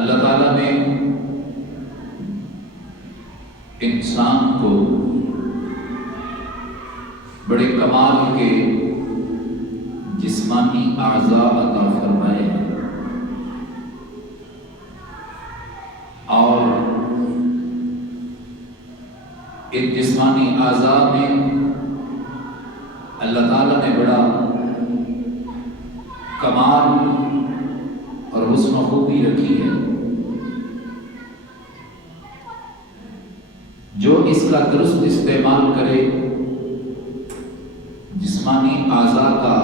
اللہ تعالیٰ نے انسان کو بڑے کمال کے جسمانی اعضاء عطا فرمائے ہیں، اور ان جسمانی اعضاء میں اللہ تعالیٰ نے بڑا کمال اور حسن و خوبی رکھی ہے۔ جو اس کا درست استعمال کرے، جسمانی اعضاء کا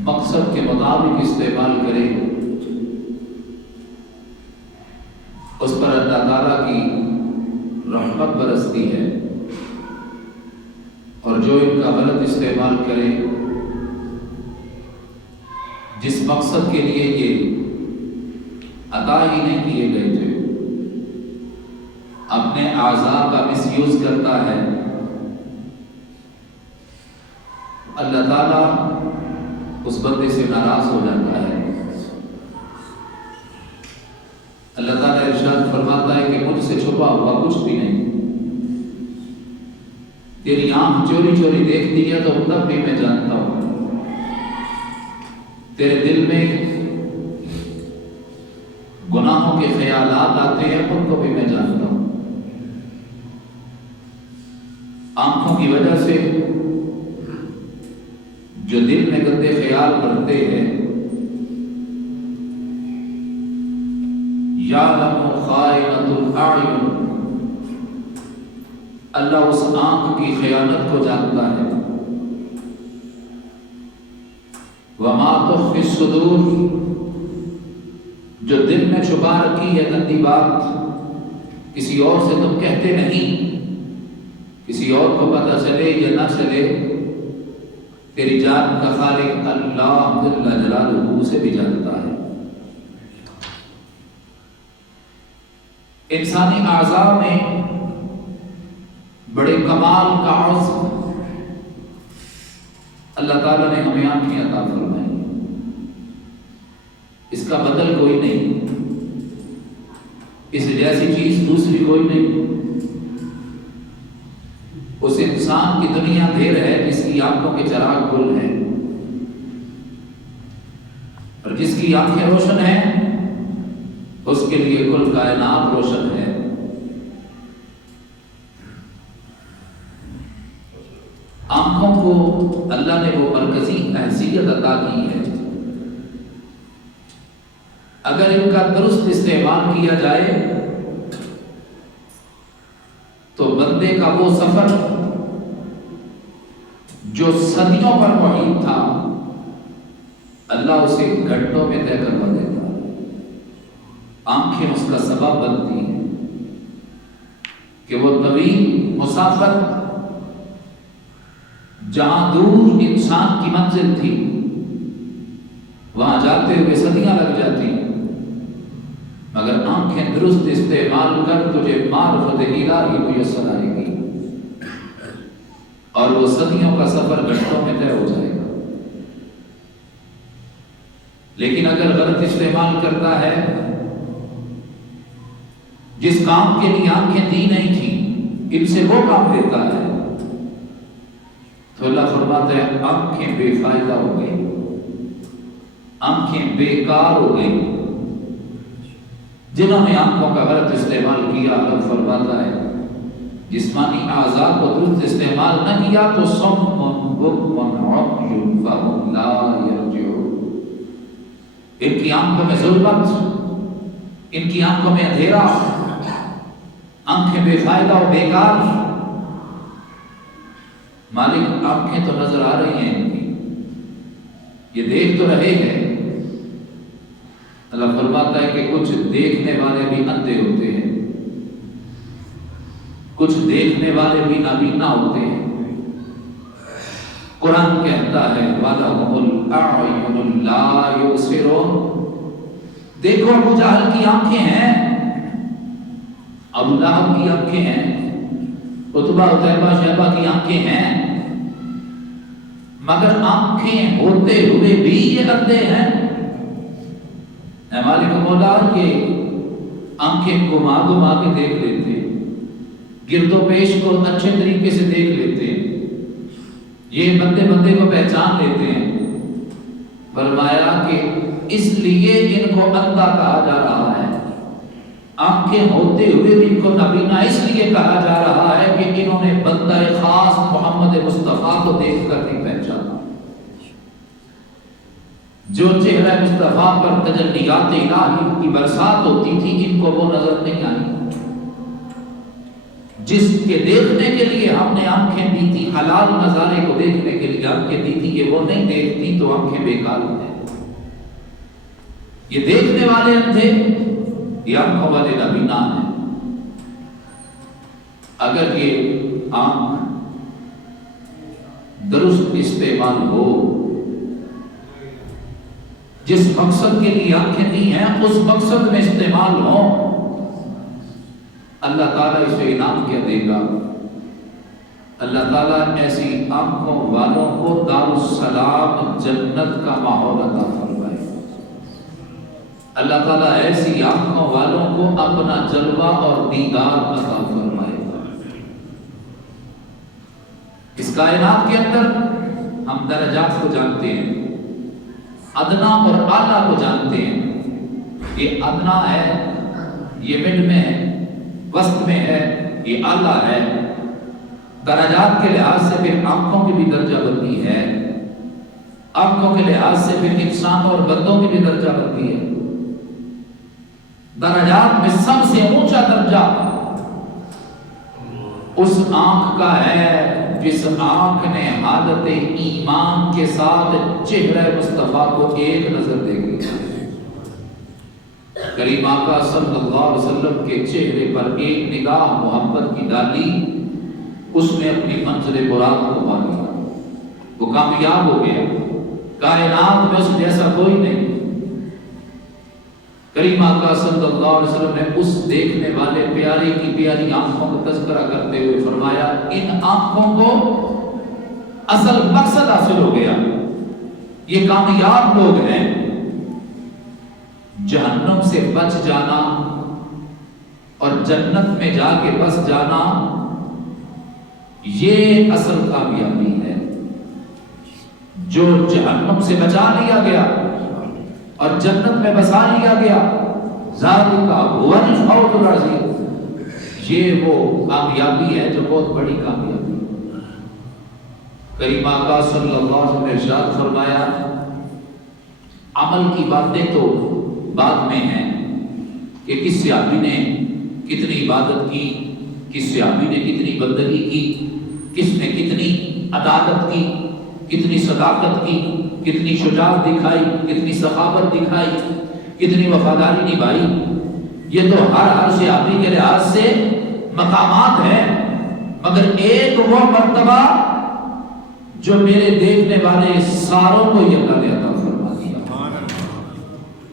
مقصد کے مطابق استعمال کرے، اس پر اللہ تعالیٰ کی رحمت برستی ہے، اور جو ان کا غلط استعمال کرے، جس مقصد کے لیے یہ عطا ہی نہیں کیے گئے تھے، اپنے اعضاء کا مس یوز کرتا ہے، اللہ تعالیٰ اس بندے سے ناراض ہو جاتا ہے۔ اللہ تعالیٰ ارشاد فرماتا ہے کہ مجھ سے چھپا ہوا کچھ بھی نہیں، تیری آنکھ چوری چوری دیکھتی ہے تو تب بھی میں جانتا ہوں، تیرے دل میں گناہوں کے خیالات آتے ہیں ان کو بھی میں جانتا ہوں۔ آنکھوں کی وجہ سے جو دل میں گندے خیال بڑھتے ہیں، یعلم خائنۃ الاعین، اللہ اس آنکھ کی خیانت کو جانتا ہے۔ وما تخفی الصدور، جو دل میں چھپا رکھی ہے گندی بات، کسی اور سے تم کہتے نہیں، کسی اور کو پتہ چلے یا نہ چلے، تیری جان کا خالق اللہ جل جلالہ اسے بھی جانتا ہے۔ انسانی اعضاء میں بڑے کمال کا عزم اللہ تعالیٰ نے ہمیں آنکھیں عطا فرمائی، اس کا بدل کوئی نہیں، اس جیسی چیز دوسری کوئی نہیں۔ اس انسان کی دنیا دیر ہے جس کی آنکھوں کے چراغ گل ہیں، اور جس کی آنکھیں روشن ہیں اس کے لیے کل کائنات روشن ہے۔ آنکھوں کو اللہ نے وہ مرکزی حیثیت عطا کی ہے، اگر ان کا درست استعمال کیا جائے تو بندے کا وہ سفر جو صدیوں پر محیط تھا، اللہ اسے گھنٹوں میں طے کروا دیتا ہے۔ آنکھیں اس کا سبب بنتی ہیں کہ وہ طویل مسافت جہاں دور انسان کی منزل تھی، وہاں جاتے ہوئے صدیاں لگ جاتی، مگر آنکھیں درست استعمال کر تجھے معرفت الہی میسر آئے گی، اور وہ صدیوں کا سفر گھنٹوں میں طے ہو جائے گا۔ لیکن اگر غلط استعمال کرتا ہے، جس کام کے لیے آنکھیں دی نہیں تھی ان سے وہ کام دیتا ہے، تو اللہ فرماتا ہے آنکھیں بے فائدہ ہو گئی، آنکھیں بیکار ہو گئی۔ جنہوں نے آنکھوں کا غلط استعمال کیا، اللہ فرماتا ہے جسمانی اعضاء کو درست استعمال نہ کیا تو صم بکم عمی فہم لا یرجعون، ان کی آنکھوں میں ظلمت، ان کی آنکھوں میں اندھیرا، آنکھیں بے فائدہ و بیکار۔ مالک آنکھیں تو نظر آ رہی ہیں ان کی، یہ دیکھ تو رہے ہیں۔ اللہ فرماتا ہے کہ کچھ دیکھنے والے بھی اندھے ہوتے ہیں، کچھ دیکھنے والے بھی نابینا ہوتے ہیں۔ قرآن کہتا ہے وَلَهُمُ الْأَعْيُنُ لَا يُبْصِرُونَ، دیکھو ابو جہل کی آنکھیں ہیں، ابو لہب کی آنکھیں ہیں، عتبہ عتیبہ شیبہ کی آنکھیں ہیں، مگر آنکھیں ہوتے ہوئے بھی یہ اندھے ہیں۔ اے مالک مولا یہ آنکھیں گھما گھما کے دیکھ لیتے، گرد و پیش کو اچھے طریقے سے دیکھ لیتے، یہ بندے بندے کو پہچان لیتے ہیں۔ فرمایا کہ اس لیے ان کو اندھا کہا جا رہا ہے، آنکھیں ہوتے ہوئے ان کو نابینا اس لیے کہا جا رہا ہے کہ انہوں نے بندہ خاص محمد مصطفیٰ کو دیکھ کر نہیں پہچانا۔ جو چہرہ مصطفیٰ پر تجلیات الہی کی برسات ہوتی تھی ان کو وہ نظر نہیں آئی۔ جس کے دیکھنے کے لیے ہم نے آنکھیں دی تھی، حلال نظارے کو دیکھنے کے لیے آنکھیں دی تھی، یہ وہ نہیں دیکھتی تو آنکھیں بیکار ہوتے ہیں۔ یہ دیکھنے والے اندھے، یہ آنکھوں والے نابینا ہیں۔ اگر یہ آنکھ درست استعمال ہو، جس مقصد کے لیے آنکھیں دی ہیں اس مقصد میں استعمال ہو، اللہ تعالیٰ اسے انعام کیا دے گا؟ اللہ تعالیٰ ایسی آنکھوں والوں کو دار السلام جنت کا ماحول عطا فرمائے۔ اللہ تعالیٰ ایسی آنکھوں والوں کو اپنا جلوہ اور دیدار عطا فرمائے۔ اس کائنات کے اندر ہم درجات کو جانتے ہیں، ادنا اور اعلیٰ کو جانتے ہیں۔ یہ ادنا ہے، یہ مڈ میں ہے، وسط میں ہے، یہ اعلیٰ ہے۔ درجات کے لحاظ سے پھر آنکھوں کی بھی درجہ بندی ہے، آنکھوں کے لحاظ سے پھر انسانوں اور بندوں کی بھی درجہ بندی ہے۔ درجات میں سب سے اونچا درجہ اس آنکھ کا ہے جس آنکھ نے حالت ایمان کے ساتھ چہرہ مصطفیٰ کو ایک نظر دیکھی۔ کریم آقا صلی اللہ علیہ وسلم کے چہرے پر ایک نگاہ محبت کی ڈالی، اس نے اپنی منزل مراد کو پا لیا، وہ کامیاب ہو گیا۔ کائنات میں اس جیسا کوئی نہیں۔ کریم آقا صلی اللہ علیہ وسلم نے اس دیکھنے والے پیارے کی پیاری آنکھوں کا تذکرہ کرتے ہوئے فرمایا، ان آنکھوں کو اصل مقصد حاصل ہو گیا، یہ کامیاب لوگ ہیں۔ جہنم سے بچ جانا اور جنت میں جا کے بس جانا، یہ اصل کامیابی ہے۔ جو جہنم سے بچا لیا گیا اور جنت میں بسا لیا گیا، ذالک هو الفوز العظیم، یہ وہ کامیابی ہے جو بہت بڑی کامیابی ہے۔ کریم آقا صلی اللہ علیہ وسلم نے ارشاد فرمایا، عمل کی باتیں تو بعد میں ہیں کہ کس صحابی نے کتنی عبادت کی، کس صحابی نے کتنی بندگی کی، کس نے کتنی عدالت کی، کتنی صداقت کی، کتنی شجاعت دکھائی، کتنی سخاوت دکھائی، کتنی وفاداری نبھائی۔ یہ تو ہر صحابی کے لحاظ سے مقامات ہیں، مگر ایک وہ مرتبہ جو میرے دیکھنے والے ساروں کو یہ اللہ نے عطا فرما دیا،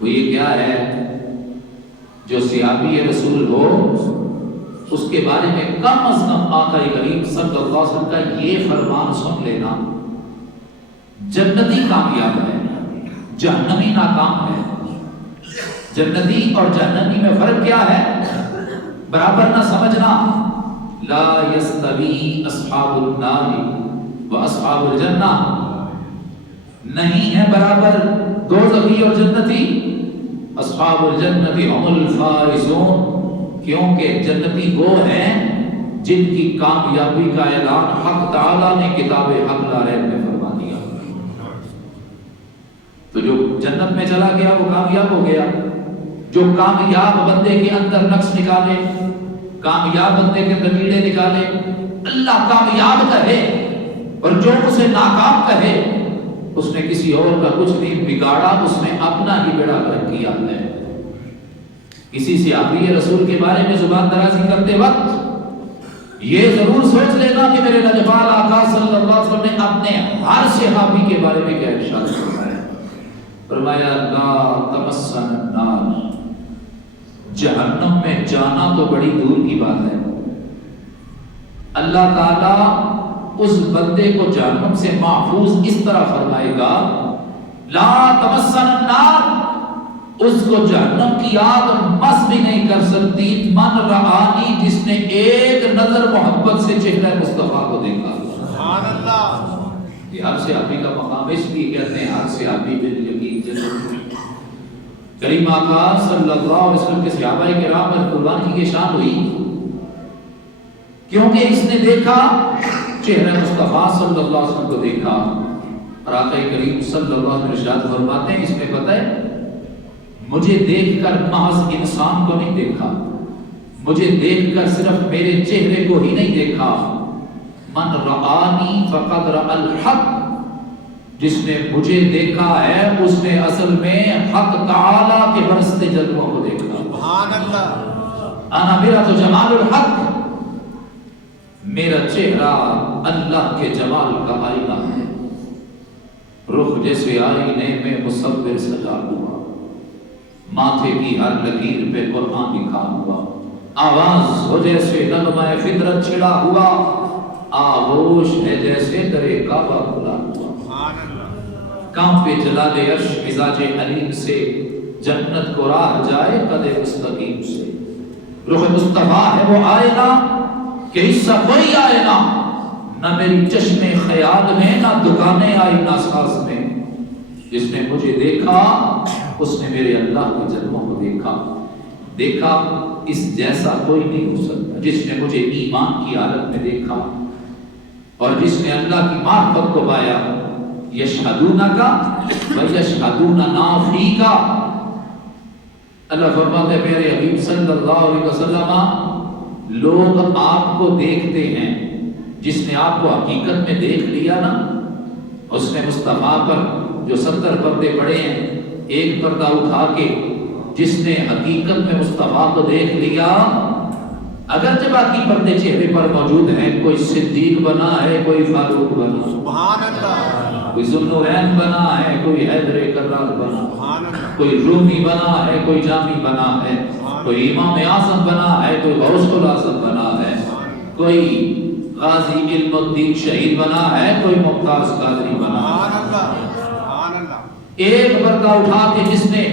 وہ یہ کیا ہے؟ جو صحابی رسول ہو اس کے بارے میں کم از کم آقا کریم صلی اللہ علیہ وسلم کا یہ فرمان سن لینا، جنتی کامیاب ہے، جہنمی ناکام ہے۔ جنتی اور جہنمی میں فرق کیا ہے؟ برابر نہ سمجھنا، لا یستوی اصحاب النار و اصحاب الجنہ، نہیں ہے برابر دوزخی اور جنتی۔ اصحاب الجنت هم الفائزون، کیونکہ جنتی وہ ہیں جن کی کامیابی کا اعلان حق تعالیٰ نے کتاب حق لا ریب میں فرما دیا۔ تو جو جنت میں چلا گیا وہ کامیاب ہو گیا۔ جو کامیاب بندے کے اندر نقص نکالے، کامیاب بندے کے اندر کیڑے نکالے، اللہ کامیاب کہے، اور جو اسے ناکام کہے اس نے کسی اور کا کچھ نہیں بگاڑا، اس نے اپنا ہی بیڑا غرق کیا ہے۔ کسی صحابی رسول کے بارے میں زبان درازی کرتے وقت یہ ضرور سوچ لینا کہ میرے نجفال آقا صلی اللہ علیہ وسلم نے اپنے ہر صحابی کے بارے میں کیا ارشاد فرمایا؟ فرمایا لا تمسن النار، جہنم میں جانا تو بڑی دور کی بات ہے۔ اللہ تعالیٰ اس بندے کو جہنم سے محفوظ اس طرح فرمائے گا، لا تمسن النار، اس کو جہنم کی آگ مس بھی نہیں کر سکتی۔ من رآنی، جس نے ایک نظر محبت سے چہرہ مصطفیٰ کو دیکھا۔ سبحان اللہ۔ یہ ہر صحابی کا مقام اس لیے کہتے ہیں ہر صحابی بالیقین جنت۔ کریم آقا صلی اللہ علیہ وسلم کے صحابہ کرام پر قربان کی یہ شان ہوئی کیونکہ اس نے دیکھا چہرہ مصطفیٰ صلی اللہ علیہ وسلم کو دیکھا، اور آقا کریم صلی اللہ علیہ وسلم ارشاد فرماتے ہیں، اس میں پتہ ہے مجھے دیکھ کر محض انسان کو نہیں دیکھا، مجھے دیکھ کر صرف میرے چہرے کو ہی نہیں دیکھا۔ من رآنی فقد رأى الحق، جس نے مجھے دیکھا ہے اس نے اصل میں حق تعالی کے برستے جلووں کو دیکھا۔ سبحان اللہ۔ انا میرا تو جمال الحق، میرا چہرہ اللہ کے جمال کا آئینہ ہے، رخ جیسے آئینے میں مصور سجا ہوا، ماتھے کی ہر لکیر پہ قرآن لکھا ہوا، آواز ہو جیسے نغمہ فطرت چھڑا ہوا، آغوش ہے جیسے درے کعبہ کھلا ہوا، کام پہ جلال عرش مزاج علیم سے، جنت کو راہ جائے قد مستقیم سے۔ رخ مصطفیٰ ہے وہ آئینہ کہ حصہ کوئی آئینہ نہ میری چشم خیال میں نہ دکانیں آئینہ ساز میں، جس نے مجھے دیکھا اس نے میرے اللہ کے جلووں کو دیکھا۔ دیکھا اس جیسا کوئی نہیں ہو سکتا، جس نے مجھے ایمان کی حالت میں دیکھا اور جس نے اللہ کی معرفت کو پایا۔ یشہدونک و یشہدوننا فیک، اللہ فرماتے ہیں میرے حبیب صلی اللہ علیہ وسلم، لوگ آپ کو دیکھتے ہیں، جس نے آپ کو حقیقت میں دیکھ لیا نا، اس نے مصطفیٰ پر جو 70 پردے پڑے ہیں ایک پردہ اٹھا کے جس نے حقیقت میں مصطفیٰ کو دیکھ لیا، اگرچہ باقی پردے چہرے پر موجود ہیں، کوئی صدیق بنا ہے، کوئی فاروق بنا، سبحان اللہ، کوئی ذوالنورین بنا ہے، کوئی حیدر کرار بنا، سبحان اللہ، کوئی رومی بنا ہے، کوئی جامی بنا ہے، کوئی امام اعظم بنا ہے، کوئی غوث الاعظم بنا ہے، کوئی غازی علم الدین شہید بنا ہے، کوئی ممتاز قادری بنا ہے۔ سبحان اللہ، سبحان اللہ۔ ایک پردہ اٹھا کے جس نے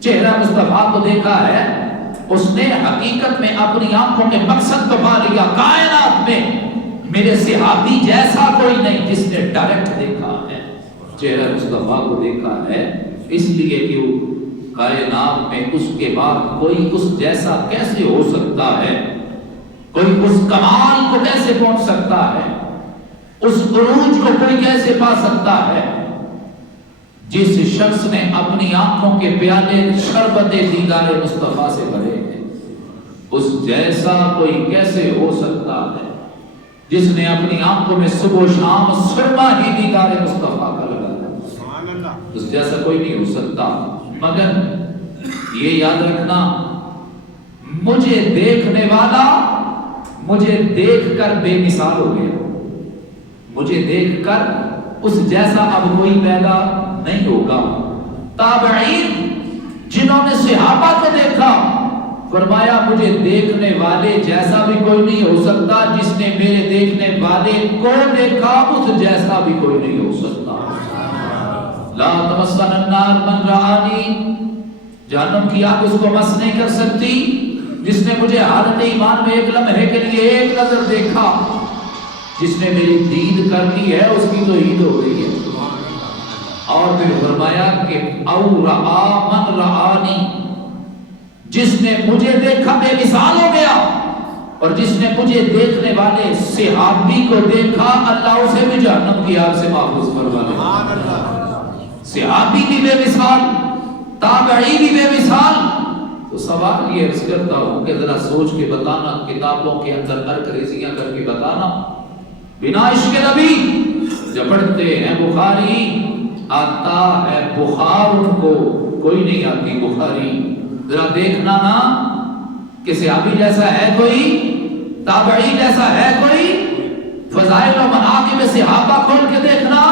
چہرہ مصطفیٰ کو دیکھا ہے اس نے حقیقت میں اپنی آنکھوں کے مقصد کو پا لیا۔ کائنات میں میرے صحابی جیسا کوئی نہیں جس نے ڈائریکٹ دیکھا ہے، چہرہ مصطفیٰ کو دیکھا ہے، اس لیے کہ کائنات میں اس کے بعد کوئی اس جیسا کیسے ہو سکتا ہے، کوئی اس کمال کو کیسے پہنچ سکتا ہے، اس عروج کو کوئی کیسے پا سکتا ہے، جس شخص نے اپنی آنکھوں کے پیالے شربت دیدار مصطفیٰ سے بھرے ہیں، اس جیسا کوئی کیسے ہو سکتا ہے، جس نے اپنی آنکھوں میں صبح و شام سرما ہی دیدار مصطفیٰ کا لگایا، سبحان اللہ، اس جیسا کوئی نہیں ہو سکتا۔ مگر یہ یاد رکھنا، مجھے دیکھنے والا مجھے دیکھ کر بے مثال ہو گیا، مجھے دیکھ کر اس جیسا اب کوئی پیدا نہیں ہوگا۔ تابعین جنہوں نے صحابہ کو دیکھا فرمایا مجھے دیکھنے والے جیسا بھی کوئی نہیں ہو سکتا، جس نے میرے دیکھنے والے کو دیکھا اس جیسا بھی کوئی نہیں ہو سکتا۔ لا تمسن النار من رآنی، جہنم کی آگ اس کو مس نہیں کر سکتی جس نے مجھے حالت ایمان میں ایک لمحے کے لیے ایک نظر دیکھا، جس نے میری دید کر دی ہے اس کی تو عید ہو گئی ہے۔ اور پھر فرمایا کہ او رآ من رآنی، جس نے مجھے دیکھا بے مثال ہو گیا، اور جس نے مجھے دیکھنے والے صحابی کو دیکھا اللہ اسے بھی جہنم کی آگ سے محفوظ فرما لے۔ صحابی بھی بے مثال، تابعی بھی بے مثال۔ تو سوال یہ عرض کرتا ہوں کہ ذرا سوچ کے بتانا، کتابوں کے اندر ارکریزیاں کر کے بتانا، بنا عشق نبی جب پڑھتے ہیں بخاری آتا ہے بخار، ان کو کوئی نہیں آتی بخاری، ذرا دیکھنا نا کہ صحابی جیسا ہے کوئی، تابعی جیسا ہے کوئی، فضائل و مناقب صحابہ کھول کے دیکھنا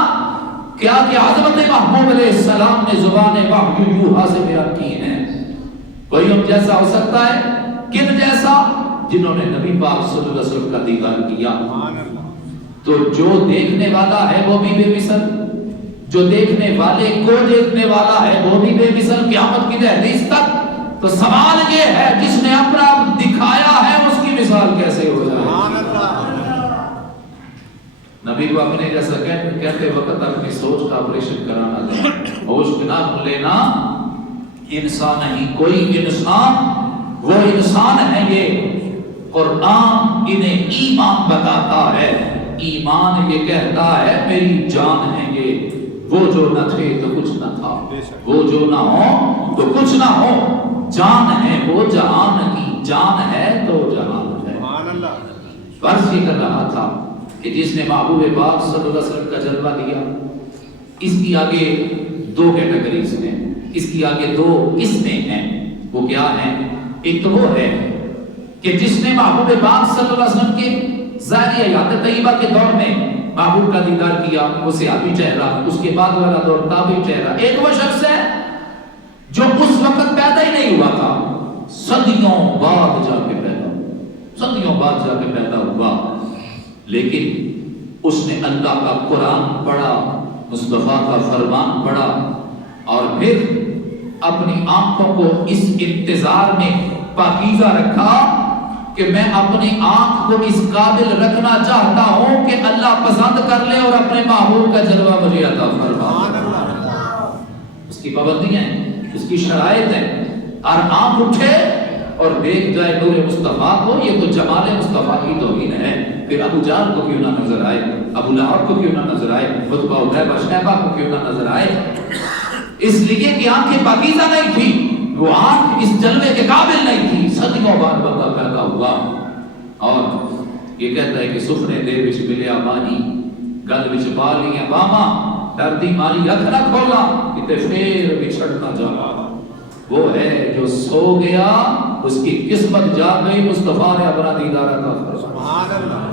کیا کہ عظمت محمود علیہ السلام نے زبان وحی یوحا سے بیان کی ہیں۔ کوئی ان جیسا ہو سکتا ہے؟ کن جیسا؟ جنہوں نے نبی پاک صلی اللہ علیہ وسلم کا دیدار کیا۔ تو جو دیکھنے والا ہے وہ بھی بے مثل، جو دیکھنے والے کو دیکھنے والا ہے وہ بھی بے مثل قیامت کی دہلیز تک. تو سوال یہ ہے جس نے اپنا آپ دکھایا ہے اس کی مثال کیسے ہو جائے؟ سبحان اللہ. نبی کو اپنے جیسا کہتے وقت اپنی سوچ کا آپریشن کرانا دیں. ہوش نہ لینا. انسان نہیں کوئی انسان، وہ انسان ہے یہ. قرآن انہیں ایمان بتاتا ہے. ایمان یہ کہتا ہے میری جان ہے یہ. وہ جو نہ تھے تو کچھ نہ تھا، وہ جو نہ ہو تو کچھ نہ ہو. جان ہے وہ جہان کی، جان ہے تو جہان ہے. سبحان اللہ. فرض یہ کر رہا تھا کہ جس نے محبوب پاک صلی اللہ علیہ وسلم کا جلوہ دیا، اس کی آگے دو کیٹیگریز ہیں، اس کی آگے دو قسمیں ہیں. وہ کیا ہیں؟ ایک تو وہ ہے کہ جس نے محبوب پاک صلی اللہ علیہ وسلم کے ظاہری حیات طیبہ کے دور میں محبوب کا دیدار کیا، وہ صحابی چہرہ. اس کے بعد والا دور تابعی چہرہ. ایک وہ شخص ہے جو اس وقت پیدا ہی نہیں ہوا تھا، صدیوں بعد جا کے پیدا ہوا، صدیوں بعد جا کے پیدا ہوا. لیکن اس نے اللہ کا قرآن پڑھا، مصطفیٰ کا فرمان پڑھا، اور پھر اپنی آنکھوں کو اس انتظار میں پاکیزہ رکھا کہ میں اپنی آنکھ کو اس قابل رکھنا چاہتا ہوں کہ اللہ پسند کر لے اور اپنے محبوب کا جلوہ مجھے عطا فرمائے. اس کی پابندیاں ہیں، اس کی شرائط ہے. اور آنکھ اٹھے اور دیکھ جائے نور مصطفیٰ کو، یہ تو جمال مصطفیٰ کی توہین ہے. پھر ابو جہل کو کیوں نہ نظر آئے، ابو لہب کو کیوں نہ نظر آئے، عتبہ عتیبہ شیبہ کو کیوں نہ نظر آئے؟ اس لیے کہ آنکھیں پاکیزہ نہیں تھی، وہ آنکھ اس جلوے کے قابل نہیں تھی. صدیوں بعد بندہ پیدا ہوا. اور یہ کہتا ہے کہ سفرے دے وچ ملیا مانی، گل وچ پا لیا باما، ڈردی ماری اکھ نہ کھولا کتے پھر بچھڑ نہ جا. وہ ہے جو سو گیا اس کی قسمت جا گئی، مصطفیٰ نے اپنا دیدار عطا فرمایا. سبحان اللہ.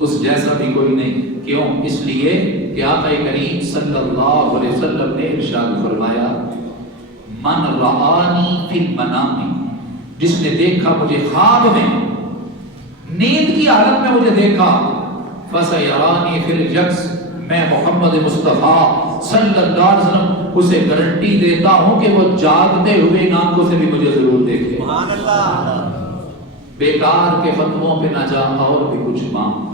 اس جیسا بھی کوئی نہیں. کیوں؟ اس لیے کہ آقا کریم صلی اللہ علیہ وسلم نے ارشاد فرمایا من رآنی فی المنام، جس نے دیکھا مجھے خواب میں، نیند کی حالت میں مجھے دیکھا، فسیرانی فی الیقظ، میں محمد مصطفیٰ صلی اللہ علیہ وسلم اسے گارنٹی دیتا ہوں کہ وہ جاگتے ہوئے ان آنکھوں سے بھی مجھے ضرور دیکھے. سبحان اللہ. بیکار کے فتووں پہ نہ جا اور بھی کچھ مانگ،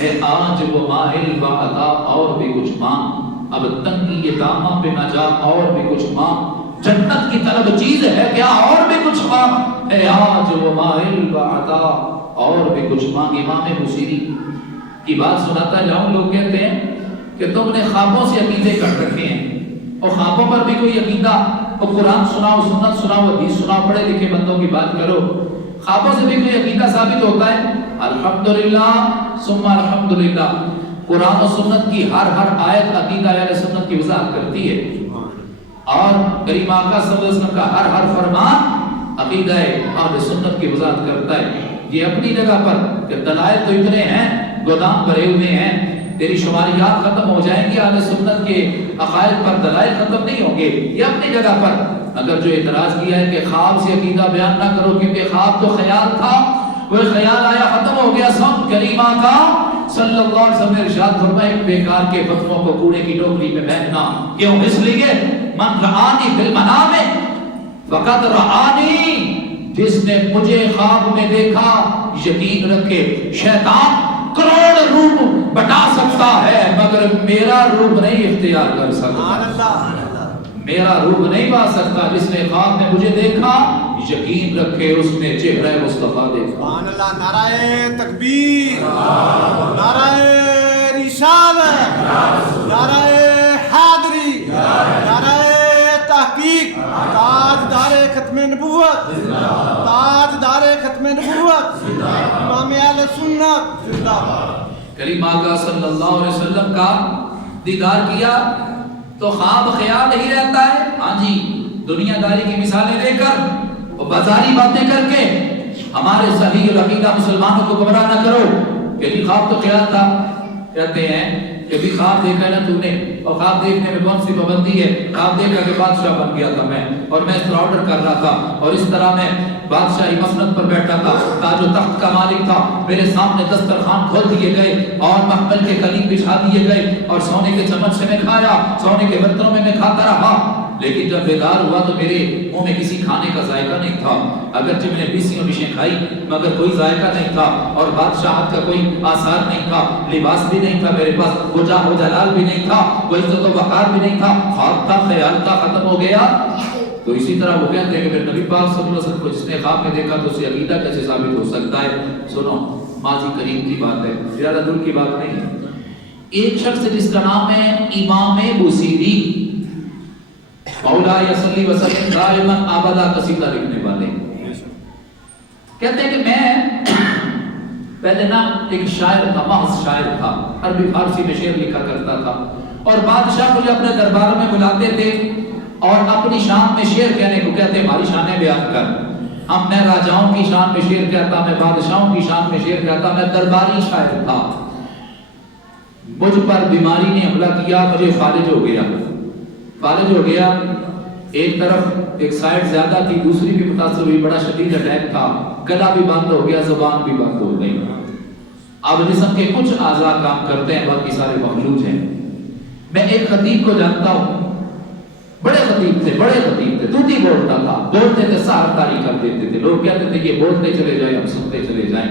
ہے آج وہ ماہل و عطا اور بھی کچھ مانگ. اب تنگی کے داموں پہ نہ جا اور بھی کچھ مانگ. جنت کی طلب چیز ہے کیا اور بھی کچھ مانگ، ہے آج وہ ماہل و عطا اور بھی کچھ مانگ. امام بصیری کی بات سناتا جاؤں. لوگ کہتے ہیں کہ تم نے خوابوں سے عقیدے کر رکھے ہیں، اور خوابوں پر بھی کوئی عقیدہ، اور قرآن سناؤ، سنت سناؤ، حدیث سناؤ، پڑھے لکھے بندوں کی بات کرو، خوابوں سے بھی کوئی عقیدہ ثابت ہوتا ہے؟ الحمدللہ ثم الحمدللہ. قرآن و سنت کی ہر آیت عقیدہ اہل سنت کی وضاحت کرتی ہے، اور کریم آقا صلی اللہ علیہ وسلم کا ہر فرمان عقیدہ اہل سنت کی وضاحت کرتا ہے. یہ اپنی جگہ پر کہ دلائل تو اتنے ہیں، گودام بھرے ہوئے ہیں، تیری شماریات ختم ہو جائیں گی، اہل سنت کے عقائد پر دلائل ختم نہیں ہوں گے. یہ اپنی جگہ پر. اگر جو اعتراض کیا ہے کہ خواب سے عقیدہ بیان نہ کرو کیونکہ خواب تو خیال تھا، وہ خیال آیا ختم ہو گیا سب. کریم آقا صلی اللہ علیہ وسلم نے ارشاد فرمایا بیکار کے فتووں کو کوڑے کی ٹوکری میں پھینکنا. کیوں؟ اس لیے من رآنی فی المنام فقد رآنی، جس نے مجھے خواب میں دیکھا یقین رکھے شیطان کروڑ روپ بٹا سکتا ہے مگر میرا روپ نہیں اختیار کر سکتا، میرا روپ نہیں پا سکتا. جس نے خواب میں مجھے دیکھا یقین رکھے اس نے چہرہ مصطفیٰ دیکھا. سبحان اللہ. نعرہ تکبیر، نعرہ رسالت، نعرہ حیدری، نعرہ تحقیق. تاجدار ختم نبوت، تاجدار ختم نبوت، امام اہل سنت زندہ باد. کریم آقا صلی اللہ علیہ وسلم کا دیدار کیا تو خواب خیال ہی رہتا ہے. ہاں جی، دنیا داری کی مثالیں دے کر اور بازاری باتیں کر کے ہمارے صحیح العقیدہ مسلمانوں کو گمراہ نہ کرو کہ خواب تو خیال تھا. کہتے ہیں بھی خواب دیکھا ہے نا تو نے, اور خواب دیکھنے میں کون سی پابندی ہے؟ خواب دیکھا کہ بادشاہ بن گیا تھا میں, اور میں اس طرح آرڈر کر رہا تھا, اور اس طرح میں بادشاہی مسند پر بیٹھا تھا, تاج و تخت کا مالک تھا, میرے سامنے دسترخوان کھول دیے گئے اور مخمل کے قلیب بچھا دیے گئے, اور سونے کے چمچ سے میں کھایا, سونے کے برتنوں میں کھاتا رہا. لیکن جب بیدار ہوا تو میرے منہ میں کسی کھانے کا ذائقہ نہیں تھا, اگرچہ میں نے 20 ڈشیں کھائی مگر کوئی ذائقہ نہیں تھا, اور بادشاہت کا کوئی آثار نہیں تھا, لباس بھی نہیں تھا میرے پاس, وہ جاہ و جلال بھی نہیں تھا, وہ عزت و وقار بھی نہیں تھا, خواب تھا, خیال تھا, ختم ہو گیا. تو اسی طرح وہ کہتے ہیں کہ پھر نبی پاک صلی اللہ علیہ وسلم کو جس نے خواب میں دیکھا تو اسے عقیدہ کیسے ثابت ہو سکتا ہے؟ سنو, ماضی قریب کی بات ہے, زیادہ دور کی بات نہیں ہے. ایک شخص جس کا نام ہے امام بصیری, مولا صلی وسلم دائما آبادہ قصیدہ لکھنے والے, کہتے ہیں کہ میں پہلے نا ایک شاعر تھا, محض شاعر تھا, عربی فارسی میں شعر لکھا کرتا تھا, اور بادشاہ مجھے اپنے درباروں میں بلاتے تھے اور اپنی شان میں شعر کہنے کو کہتے ہماری شانیں بیان کر. اب میں راجاؤں کی شان میں شعر کہتا, میں بادشاہوں کی شان میں شعر کہتا, میں درباری شاعر تھا. مجھ پر بیماری نے حملہ کیا, مجھے فالج ہو گیا. فالج ہو گیا, ایک طرف ایک سائڈ زیادہ تھی, دوسری بھی متاثر ہوئی, بڑا شدید اٹیک تھا, گلا بھی بند ہو گیا, زبان بھی بند ہو گئی. اب جسم کے کچھ اعضاء کام کرتے ہیں, باقی سارے مفلوج ہیں. میں ایک خطیب کو جانتا ہوں, بڑے خطیب تھے, توتی بولتا تھا, بولتے تھے سحر طاری کر دیتے تھے, لوگ کہتے تھے کہ بولتے چلے جائیں ہم سنتے چلے جائیں.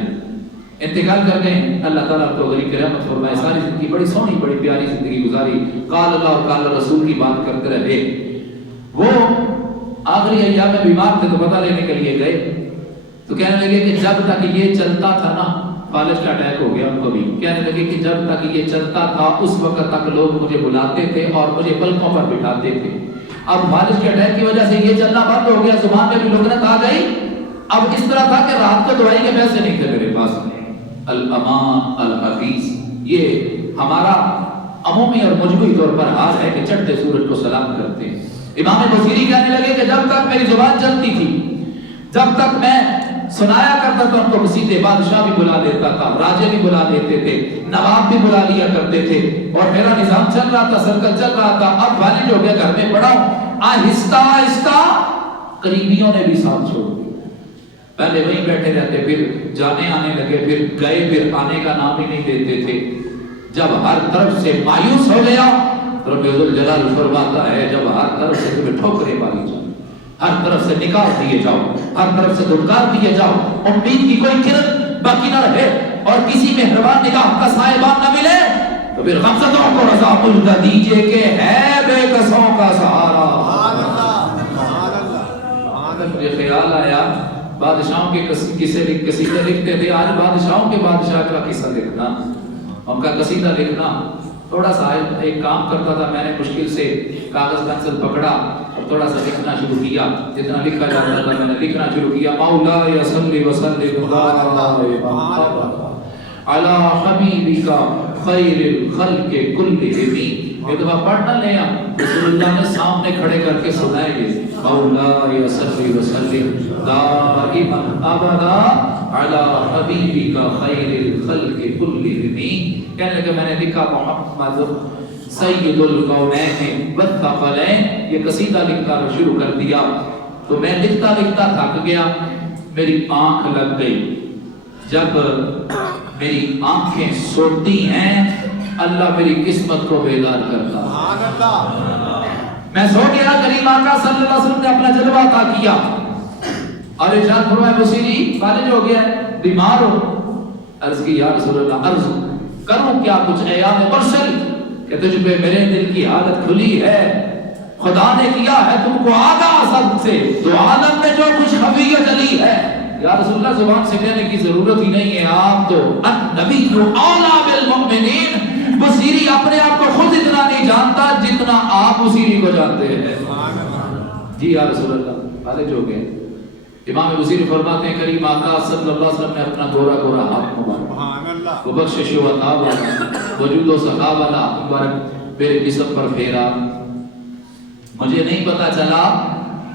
انتقال کر گئے, اللہ تعالیٰ کو غریب کی رحمت فرمائے, ساری زندگی بڑی سونی بڑی پیاری زندگی گزاری, قال اللہ اور قال رسول کی بات کرتے رہے. وہ آخری ایام میں بیمار تھے تو پتہ لینے کے لیے گئے, تو کہنے لگے کہ جب تک یہ چلتا تھا نا, فالج کا اٹیک ہو گیا ان کو بھی, کہنے لگے کہ جب تک یہ چلتا تھا اس وقت تک لوگ مجھے بلاتے تھے اور مجھے پلکوں پر بٹھاتے تھے. اب فالج کے اٹیک کی وجہ سے یہ چلنا بند ہو گیا, زبان میں بھی لغت آ گئی. اب اس طرح تھا کہ رات کو دوائی کے پیسے نہیں تھے میرے پاس. الامان الحفیظ, یہ ہمارا عمومی اور مجموعی طور پر حال ہے کہ چڑھتے سورج کو سلام کرتے ہیں. امام بصیری کہنے لگے کہ جب تک میری زبان چلتی تھی, جب تک میں سنایا کرتا تھا, ان کو قصیدے بادشاہ بھی بلا دیتا تھا, راجے بھی بلا دیتے تھے, نواب بھی بلا لیا کرتے تھے, اور میرا نظام چل رہا تھا, سرکل چل رہا تھا. اب والد ہو گیا, گھر میں پڑا ہوں, آہستہ آہستہ قریبیوں نے بھی ساتھ چھوڑ دیا. پہلے وہیں بیٹھے رہتے, پھر جانے آنے لگے, پھر گئے, پھر آنے کا نام ہی نہیں دیتے تھے. جب ہر طرف سے مایوس ہو گیا, رب الجلال فرماتا ہے جب ہر طرف سے تمہیں ٹھوکریں ماری جائیں, ہر طرف سے نکال دیے جاؤ, ہر طرف سے دھتکار دیے جاؤ, امید کی کوئی کرن باقی نہ رہے اور کسی مہربان نگاہ کا سائبان نہ ملے, تو پھر غمزدوں کو رضا ملک دیجئے کہ ہے بے کسوں کا سہارا. مجھے خیال آیا بادشاہوں کے قصیدے لکھتے تھے, آج بادشاہوں کے بادشاہ کا قصہ لکھنا, ان کا قصیدہ لکھنا تھوڑا سا ایک کام کرتا تھا. میں نے مشکل سے کاغذ پینسل پکڑا اور تھوڑا سا لکھنا شروع کیا, جتنا لکھا جاتا تھا میں نے لکھنا شروع کیا. مولا صلی وسلم علی حبیبک خیر الخلق کلہم. یہ دفعہ پڑھنا لے ہم رسول اللہ نے سامنے کھڑے کر کے سنائے گے, مولا صلی وسلم دائما ابدا علی حبیبک خیر الخلق کلہم. کہنے لگے میں نے لکھا محمد سید الکونین والثقلین, یہ قصیدہ لکھنا شروع کر دیا. تو میں لکھتا لکھتا تھک گیا, میری آنکھ لگ گئی. جب میری آنکھیں سوتی ہیں اللہ میری قسمت کو بیدار کرتا. میں سو گیا, کریم آقا صلی اللہ علیہ وسلم نے اپنا جلوہ عطا کیا اور ارشاد فرمایا بصیری فالج ہو گیا ہے, بیمار ہو. عرض کی یا رسول اللہ, عرض کروں کیا کچھ ایام مرسل کہ تجھ پہ میرے دل کی حالت کھلی ہے, خدا نے کیا ہے تم کو آگاہ سب سے, تو عالم میں جو کچھ خفیہ جلی ہے. یا رسول اللہ زبان سے کہنے کی ضرورت ہی نہیں ہے, آپ تو النبی اولیٰ بالمؤمنین. بصیری اپنے آپ کو خود اتنا نہیں جانتا جتنا آپ بصیری کو جانتے ہیں. جی یا رسول اللہ فالج ہو گئے. امام بصیری فرماتے ہیں کریم آقا صلی اللہ علیہ وسلم نے اپنا گورا گورا ہاتھ مبارک وہ بخشش و عطا والا وجود و سخا والا مبارک میرے جسم پر پھیرا. مجھے نہیں پتا چلا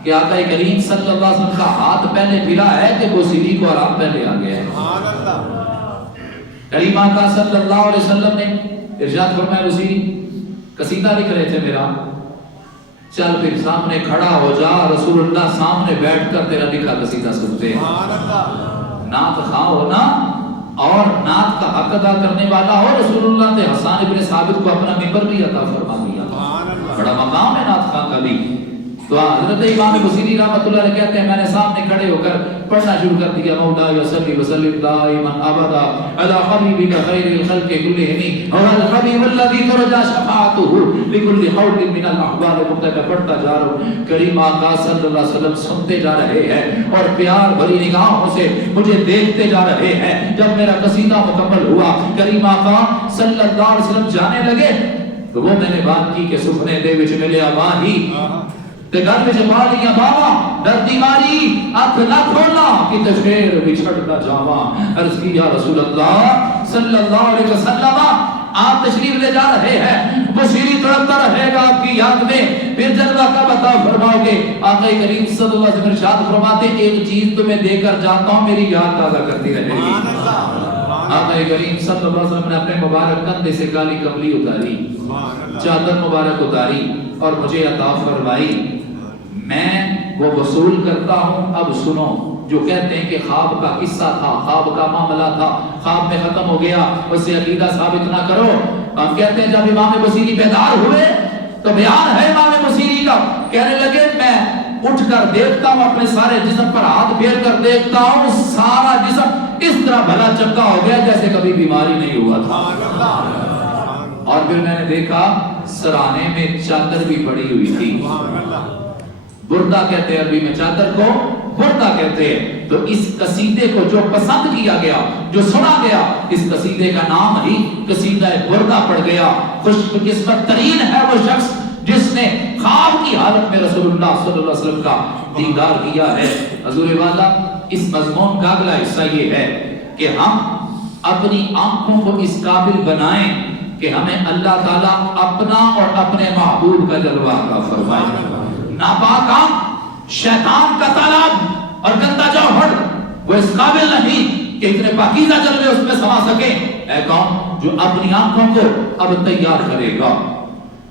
کہ آقا کریم صلی اللہ علیہ وسلم کا ہاتھ پہلے پھرا ہے کہ بصیری کو آرام پہلے آ گیا ہے. کریم آقا صلی اللہ علیہ وسلم نے ارشاد فرمایا بصیری قصیدہ لکھ رہے تھے میرا، چل پھر سامنے کھڑا ہو جا، رسول اللہ سامنے بیٹھ کر تیرا لکھا قصیدہ سنتے ہیں۔ نعت خواہ ہونا اور نعت کا حق ادا کرنے والا ہو، رسول اللہ نے حسان ابن ثابت کو اپنا ممبر بھی عطا فرما دیا، بڑا مقام ہے نعت خواہ کا بھی۔ تو حضرت امام بصیری رحمۃ اللہ علیہ کہتے ہیں میں نے سامنے کھڑے ہو کر پڑھنا شروع کر دیا، مولا صلی وسلم دائما ابدا علی حبیبک خیر الخلق کلہم اور الحبیب الذی ترجى شفاعته لكل حول من الاحوال، مقتدى پڑھتا جا رہا ہوں، کریم آقا صلی اللہ علیہ وسلم سنتے جا رہے ہیں اور پیار بھری نگاہوں سے مجھے دیکھتے جا رہے ہیں۔ جب میرا قصیدہ مکمل ہوا، کریم آقا صلی اللہ علیہ وسلم جانے لگے تو وہ میں نے بات کی کہ سپنے دے وچ ملیا ماہی تے گھر وچ پا لیا بابا، ڈردی ماری اکھ نہ کھولنا کہ تشخیر بچھڑتا جاواں۔ عرض کی یا رسول اللہ صلی اللہ علیہ وسلم آپ تشریف لے جا رہے ہیں، بصیری تڑپتا رہے گا آپ کی یاد میں، پھر جلوہ کب عطا فرماؤ گے؟ آقا کریم صلی اللہ علیہ وسلم ارشاد فرماتے ایک چیز تمہیں دے کر جاتا ہوں، میری یاد تازہ کرتی رہے گی۔ آقا کریم صلی اللہ علیہ وسلم نے اپنے مبارک کندھے سے کالی کملی اتاری، چادر مبارک اتاری اور مجھے عطا فرمائی۔ میں وہ وصول کرتا ہوں، اب سنو۔ جو کہتے ہیں کہ خواب کا قصہ تھا، خواب کا معاملہ تھا، خواب میں ختم ہو گیا، اس سے عقیدہ ثابت نہ کرو۔ ہم کہتے ہیں جب امام بصیری بیدار ہوئے تو بیان ہے امام بصیری کا، کہنے لگے میں اٹھ کر دیکھتا ہوں، اپنے سارے جسم پر ہاتھ پھیر کر دیکھتا ہوں، سارا جسم اس طرح بھلا چنگا ہو گیا جیسے کبھی بیماری نہیں ہوا تھا۔ اور پھر میں نے دیکھا سرانے میں چادر بھی پڑی ہوئی تھی، بردہ کہتے ہیں عربی میں چادر کو بردہ کہتے ہیں۔ تو اس قصیدے کو جو پسند کیا گیا، جو سنا گیا، اس قصیدے کا نام ہی قصیدہ بردہ پڑ گیا۔ خوش قسمت ترین ہے وہ شخص جس نے خواب کی حالت میں رسول اللہ صلی اللہ علیہ وسلم کا دیدار کیا ہے۔ حضور والا اس مضمون کا اگلا حصہ یہ ہے کہ ہم اپنی آنکھوں کو اس قابل بنائیں کہ ہمیں اللہ تعالیٰ اپنا اور اپنے محبوب کا جلوہ عطا فرمائے۔ ناپاک آنکھ شیطان کا تالاب اور گندا جوہر، وہ اس قابل نہیں کہ اتنے پاکیزہ جلوے اس میں سما سکیں۔ اے قوم جو اپنی آنکھوں کو اب تیار کرے گا،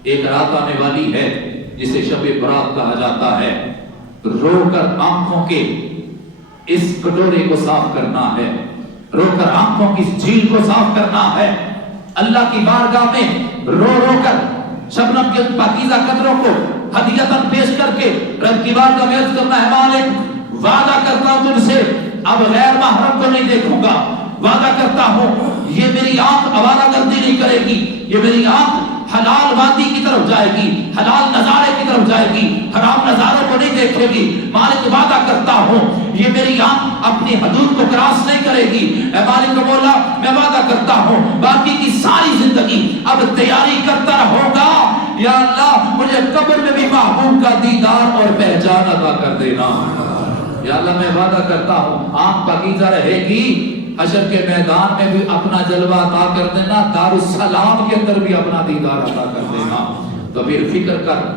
ایک رات آنے والی ہے جسے شب برات کہا جاتا ہے، رو کر آنکھوں کے اس کٹورے کو صاف کرنا ہے، رو کر آنکھوں کی اس جھیل کو صاف کرنا ہے، اللہ کی بارگاہ میں رو رو کر شبنم کے پاکیزہ قدروں کو ہدیتاً پیش کر کے رب کی بارگاہ میں عرض کرنا ہے، مالک وعدہ کرتا ہوں تم سے اب غیر محرم کو نہیں دیکھوں گا، وعدہ کرتا ہوں یہ میری آنکھ آوارہ گردی نہیں کرے گی، یہ میری آنکھ حلال وادی کی طرف جائے گی، حلال نظارے کی طرف جائے گی، حرام نظاروں کو نہیں دیکھے گی۔ مالک وعدہ کرتا ہوں یہ میری آنکھ اپنی حدود کو کراس نہیں کرے گی۔ اے مالک مولا میں وعدہ کرتا ہوں باقی کی ساری زندگی اب تیاری کرتا رہوں گا، یا اللہ مجھے قبر میں بھی محبوب کا دیدار اور پہچان عطا کر دینا۔ یا اللہ میں وعدہ کرتا ہوں آنکھ پاکیزہ رہے گی، حشر کے میدان میں بھی اپنا جلوہ عطا کر دینا، دارالسلام کے اندر بھی اپنا دیدار عطا کر دینا۔ تو پھر فکر کر،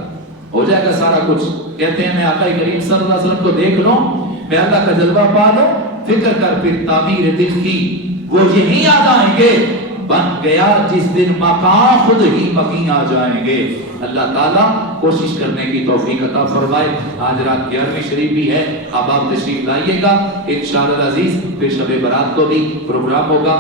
ہو جائے گا سارا کچھ۔ کہتے ہیں میں آقا کریم صلی اللہ علیہ وسلم کو دیکھ لوں، میں اللہ کا جلوہ پا لوں، فکر کر پھر تعمیر دل کی وہ یہی آ جائیں گے، بن گیا جس دن مکان خود ہی مکین آ جائیں گے۔ اللہ تعالیٰ کوشش کرنے کی توفیق عطا فرمائے۔ آج رات 11ویں شریف بھی ہے، اب آپ تشریف لائیے گا انشاءاللہ العزیز، پھر شب برات کو بھی پروگرام ہوگا۔